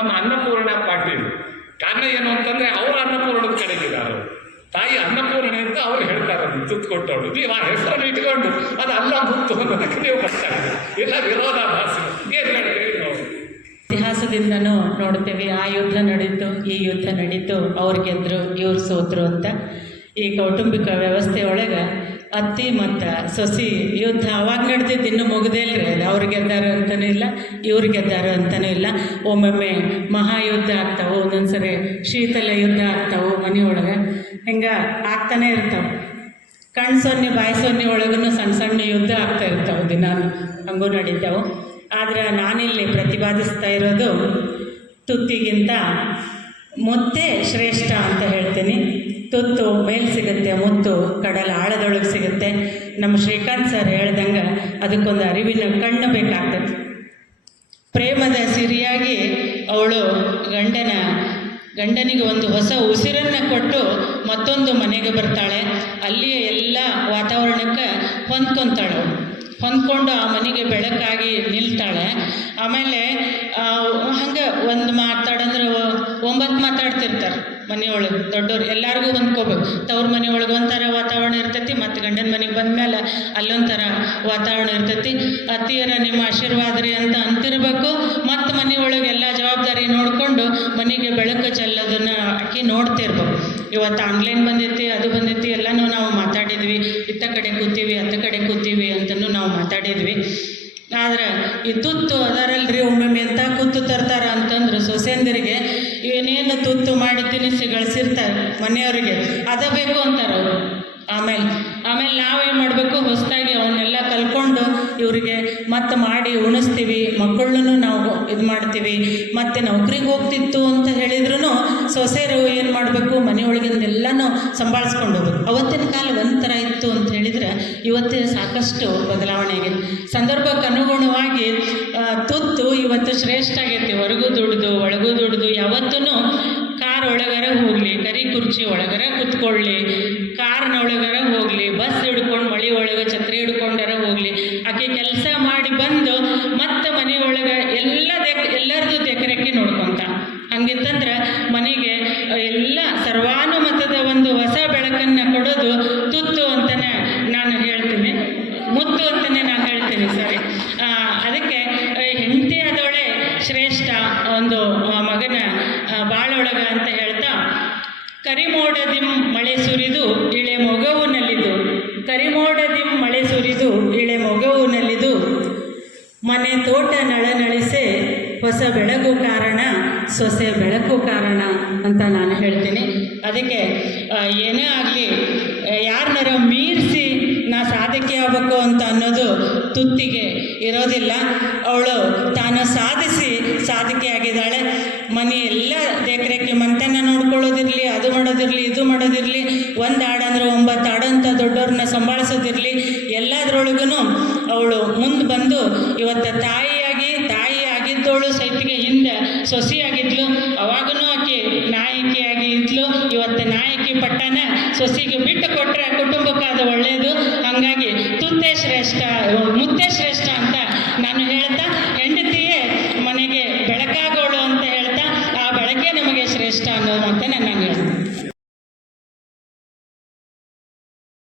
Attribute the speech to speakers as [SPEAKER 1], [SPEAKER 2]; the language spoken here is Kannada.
[SPEAKER 1] ನಮ್ಮ ಅನ್ನಪೂರ್ಣ ಪಾಟೀಲ್. ಕಾರಣ ಏನು ಅಂತಂದ್ರೆ ಅವರು ಅನ್ನಪೂರ್ಣದ ಕಡೆಗಿದ್ದಾರೆ ತಾಯಿ ಅನ್ನಪೂರ್ಣ ಅಂತ ಅವ್ರು ಹೇಳ್ತಾರೆ ವಿದ್ಯುತ್ ತುತ್ತು ಕೊಟ್ಟವಳು ನೀವು ಆ ಹೆಸರನ್ನು ಇಟ್ಕೊಂಡು ಅದು ಅಲ್ಲ ಮುತ್ತು ಅನ್ನೋದಕ್ಕೆ ನೀವು ಬರ್ತಾ ಇಲ್ಲ ಹೇಳ್ತೀವಿ
[SPEAKER 2] ಇತಿಹಾಸದಿಂದನೂ ನೋಡ್ತೇವೆ, ಆ ಯುದ್ಧ ನಡೀತು, ಈ ಯುದ್ಧ ನಡೀತು, ಅವ್ರು ಗೆದ್ರು, ಇವ್ರು ಸೋತರು ಅಂತ. ಈ ಕೌಟುಂಬಿಕ ವ್ಯವಸ್ಥೆ ಒಳಗೆ ಅತ್ತಿ ಮತ್ತು ಸೊಸಿ ಯುದ್ಧ ಅವಾಗ ನಡೆದಿದ್ದು ಇನ್ನೂ ಮುಗ್ದೇ ಇಲ್ರಿ ಅದು. ಅವ್ರು ಗೆದ್ದಾರ ಅಂತನೂ ಇಲ್ಲ ಇವ್ರು ಗೆದ್ದಾರ ಅಂತಲೂ ಇಲ್ಲ. ಒಮ್ಮೊಮ್ಮೆ ಮಹಾಯುದ್ಧ ಆಗ್ತಾವೆ ಒಂದೊಂದು ಸರಿ ಶೀತಲ ಯುದ್ಧ ಆಗ್ತಾವೆ ಮನೆಯೊಳಗೆ. ಹಿಂಗೆ ಆಗ್ತಾನೆ ಇರ್ತಾವೆ. ಕಣ್ ಸೊನ್ನೆ ಬಾಯಿ ಸೊನ್ನೆ ಒಳಗೂ ಸಣ್ಣ ಸಣ್ಣ ಯುದ್ಧ ಆಗ್ತಾ ಇರ್ತಾವೆ ದಿನಾನು ಹಂಗೂ ನಡೀತಾವೆ ಆದ್ರೆ ನಾನಿಲ್ಲಿ ಪ್ರತಿಪಾದಿಸ್ತಾ ಇರೋದು, ತುತ್ತಿಗಿಂತ ಮುತ್ತೇ ಶ್ರೇಷ್ಠ ಅಂತ ಹೇಳ್ತೀನಿ. ತುತ್ತು ಮೇಲ್ ಸಿಗುತ್ತೆ, ಮುತ್ತು ಕಡಲ ಆಳದೊಳಗೆ ಸಿಗುತ್ತೆ. ನಮ್ಮ ಶ್ರೀಕಾಂತ್ ಸರ್ ಹೇಳ್ದಂಗೆ ಅದಕ್ಕೊಂದು ಅರಿವಿನ ಕಣ್ಣು ಬೇಕಾಗ್ತದೆ. ಪ್ರೇಮದ ಸಿರಿಯಾಗಿ ಅವಳು ಗಂಡನ, ಗಂಡನಿಗೆ ಒಂದು ಹೊಸ ಉಸಿರನ್ನು ಕೊಟ್ಟು ಮತ್ತೊಂದು ಮನೆಗೆ ಬರ್ತಾಳೆ. ಅಲ್ಲಿಯ ಎಲ್ಲ ವಾತಾವರಣಕ್ಕೆ ಹೊಂದ್ಕೊತಾಳೆ ಹೊಂದ್ಕೊಂಡು ಆ ಮನೆಗೆ ಬೆಳಕಾಗಿ ನಿಲ್ತಾಳೆ. ಆಮೇಲೆ ಹಂಗೆ ಒಂದು ಮಾತಾಡಂದ್ರೆ ಒಂಬತ್ತು ಮಾತಾಡ್ತಿರ್ತಾರೆ ಮನೆಯೊಳಗೆ ದೊಡ್ಡವ್ರು ಎಲ್ಲರಿಗೂ ಹೊಂದ್ಕೋಬೇಕು. ತವ್ರ ಮನೆಯೊಳಗೆ ಒಂಥರ ವಾತಾವರಣ ಇರ್ತೈತಿ, ಮತ್ತು ಗಂಡನ ಮನೆಗೆ ಬಂದಮೇಲೆ ಅಲ್ಲೊಂಥರ ವಾತಾವರಣ ಇರ್ತೈತಿ. ಅತ್ತಿಯರ ನಿಮ್ಮ ಆಶೀರ್ವಾದ ರೀ ಅಂತ ಅಂತಿರ್ಬೇಕು. ಮತ್ತು ಮನೆಯೊಳಗೆ ಎಲ್ಲ ಜವಾಬ್ದಾರಿ ನೋಡಿಕೊಂಡು ಮನೆಗೆ ಬೆಳಕು ಚೆಲ್ಲೋದನ್ನು ಹಾಕಿ ನೋಡ್ತಿರ್ಬೇಕು. ಇವತ್ತು ಆನ್ಲೈನ್ ಬಂದೈತಿ, ಅದು ಬಂದೈತಿ, ಎಲ್ಲನೂ ನಾವು ಮಾತಾಡಿದ್ವಿ. ಇತ್ತ ಕಡೆ ಕೂತೀವಿ, ಅತ್ತ ಕಡೆ ಕೂತೀವಿ ಅಂತಲೂ ನಾವು ಮಾತಾಡಿದ್ವಿ. ಆದ್ರೆ ಈ ತುತ್ತು ಅದರಲ್ರಿ ಒಮ್ಮೊಮ್ಮೆ ಎಂತ ಕುತ್ತು ತರ್ತಾರ ಅಂತಂದ್ರೆ ಸೊಸೆಂದರಿಗೆ ಏನೇನು ತುತ್ತು ಮಾಡಿ ತಿನ್ನಿಸಿ ಗಳಿಸಿರ್ತಾರೆ ಮನೆಯವರಿಗೆ, ಅದ ಬೇಕು ಅಂತಾರೆ ಅವರು. ಆಮೇಲೆ ಆಮೇಲೆ ನಾವೇನು ಮಾಡಬೇಕು? ಹೊಸದಾಗಿ ಅವನ್ನೆಲ್ಲ ಕಲ್ಕೊಂಡು ಇವರಿಗೆ ಮತ್ತೆ ಮಾಡಿ ಉಣಿಸ್ತೀವಿ. ಮಕ್ಕಳನ್ನು ನಾವು ಇದು ಮಾಡ್ತೀವಿ. ಮತ್ತು ನೌಕರಿಗೆ ಹೋಗ್ತಿತ್ತು ಅಂತ ಹೇಳಿದ್ರು ಸೊಸೆರು ಏನು ಮಾಡಬೇಕು? ಮನೆಯೊಳಗಿಂದೆಲ್ಲನೂ ಸಂಭಾಳಿಸ್ಕೊಂಡು ಹೋಗ್ಬೇಕು. ಅವತ್ತಿನ ಕಾಲ ಒಂಥರ ಇತ್ತು ಅಂತ ಹೇಳಿದ್ರೆ ಇವತ್ತಿನ ಸಾಕಷ್ಟು ಬದಲಾವಣೆ ಆಗಿದೆ. ಸಂದರ್ಭಕ್ಕೆ ಅನುಗುಣವಾಗಿ ತುತ್ತು ಇವತ್ತು ಶ್ರೇಷ್ಠ ಆಗೈತಿ. ಹೊರಗೂ ದುಡ್ದು, ಒಳಗೂ ದುಡ್ದು ಯಾವತ್ತೂ ಕಾರ್ ಒಳಗರ ಹೋಗಲಿ, ಕರಿ ಕುರ್ಚಿ ಒಳಗರ ಕುತ್ಕೊಳ್ಳಿ. ಕಾರ್ನ ಒಳಗರ ಹೋಗಲಿ ಬಸ್ ಹಿಡ್ಕೊಂಡು ಮಳೆ ಒಳಗೆ ಛತ್ರಿ ಹಿಡ್ಕೊಂಡರ ಹೋಗ್ಲಿ. ಆಕೆ ಕೆಲಸ ಮಾಡಿ ಬಂದು ಮತ್ತೆ ಮನೆ ಒಳಗೆ ಎಲ್ಲ ದೆಕ್, ಎಲ್ಲರದು ದೇಕರೆಕ್ಕೆ ನೋಡ್ಕೊಂತ. ಹಂಗಿತ್ತಂದ್ರೆ ಮನೆಗೆ ಎಲ್ಲ ಸರ್ವಾನುಮತದ ಒಂದು ಹೊಸ ಬೆಳಕನ್ನು ಕೊಡೋದು ತುತ್ತು ಅಂತಲೇ ನಾನು ಹೇಳ್ತೀನಿ. ಮುತ್ತು ಅಂತಲೇ ನಾನು ಹೇಳ್ತೀನಿ ಸರಿ ಅದಕ್ಕೆ ಹೆಂಡತಿ ಆದವಳೆ ಶ್ರೇಷ್ಠ ಒಂದು ಮಗನ ಬಾಳೊಳಗ ಅಂತ ಹೇಳ್ತಾ ಕರಿಮೋಡದಿಂ ಮಳೆ ಸುರಿದು ಇಳೆ ಮೊಗವು ನಲಿದು. ಕರಿಮೋಡದಿಂ ಮಳೆ ಸುರಿದು ಇಳೆ ಮೊಗವು ನಲಿದು. ಮನೆ ತೋಟ ನಳನಳಿಸೆ ಹೊಸ ಬೆಳಕು ಕಾರಣ. ಸೊಸೆ ಬೆಳಕು ಕಾರಣ ಅಂತ ನಾನು ಹೇಳ್ತೀನಿ. ಅದಕ್ಕೆ ಏನೇ ಆಗಲಿ ಯಾರನ್ನಾರ ಮೀರಿಸಿ ನಾ ಸಾಧಕಿ ಆಗಬೇಕು ಅಂತ ಅನ್ನೋದು ತುತ್ತಿಗೆ ಇರೋದಿಲ್ಲ. ಅವಳು ತಾನು ಸಾಧಿಸಿ ಸಾಧಕಿ ಆಗಿದ್ದಾಳೆ. ಮನೆ ಎಲ್ಲ ದೇಖರೇಖೆ ಮಂತನ ನೋಡ್ಕೊಳ್ಳೋದಿರಲಿ, ಅದು ಮಾಡೋದಿರಲಿ, ಇದು ಮಾಡೋದಿರಲಿ, ಒಂದು ಹಾಡಂದ್ರೆ ಒಂಬತ್ತು ಹಾಡಂತ ದೊಡ್ಡವ್ರನ್ನ ಸಂಭಾಳಿಸೋದಿರಲಿ. ಎಲ್ಲದರೊಳಗೂ ಅವಳು ಮುಂದೆ ಬಂದು ಇವತ್ತು ತಾ ಅವಳು ಸೈತಿಗೆ ಹಿಂದೆ ಸೊಸಿಯಾಗಿದ್ಲು ಅವಾಗೂ ಆಕೆ ನಾಯಕಿಯಾಗಿ ಇದ್ಲು. ಇವತ್ತು ನಾಯಕಿ ಪಟ್ಟನ ಸೊಸಿಗೆ ಬಿಟ್ಟು ಕೊಟ್ಟರೆ ಕುಟುಂಬಕ್ಕೆ ಒಳ್ಳೆಯದು ಹಾಗಾಗಿ ತುತ್ತೆ ಶ್ರೇಷ್ಠ, ಮುತ್ತೆ ಶ್ರೇಷ್ಠ ಅಂತ ನಾನು ಹೇಳ್ತಾ, ಹೆಂಡತಿಯೇ ಮನೆಗೆ ಬೆಳಕಾಗೋಳು ಅಂತ ಹೇಳ್ತಾ, ಆ ಬೆಳಕೆ ನಮಗೆ ಶ್ರೇಷ್ಠ ಅನ್ನೋದು ಅಂತ ನಾನು ಹೇಳ್ತೀನಿ.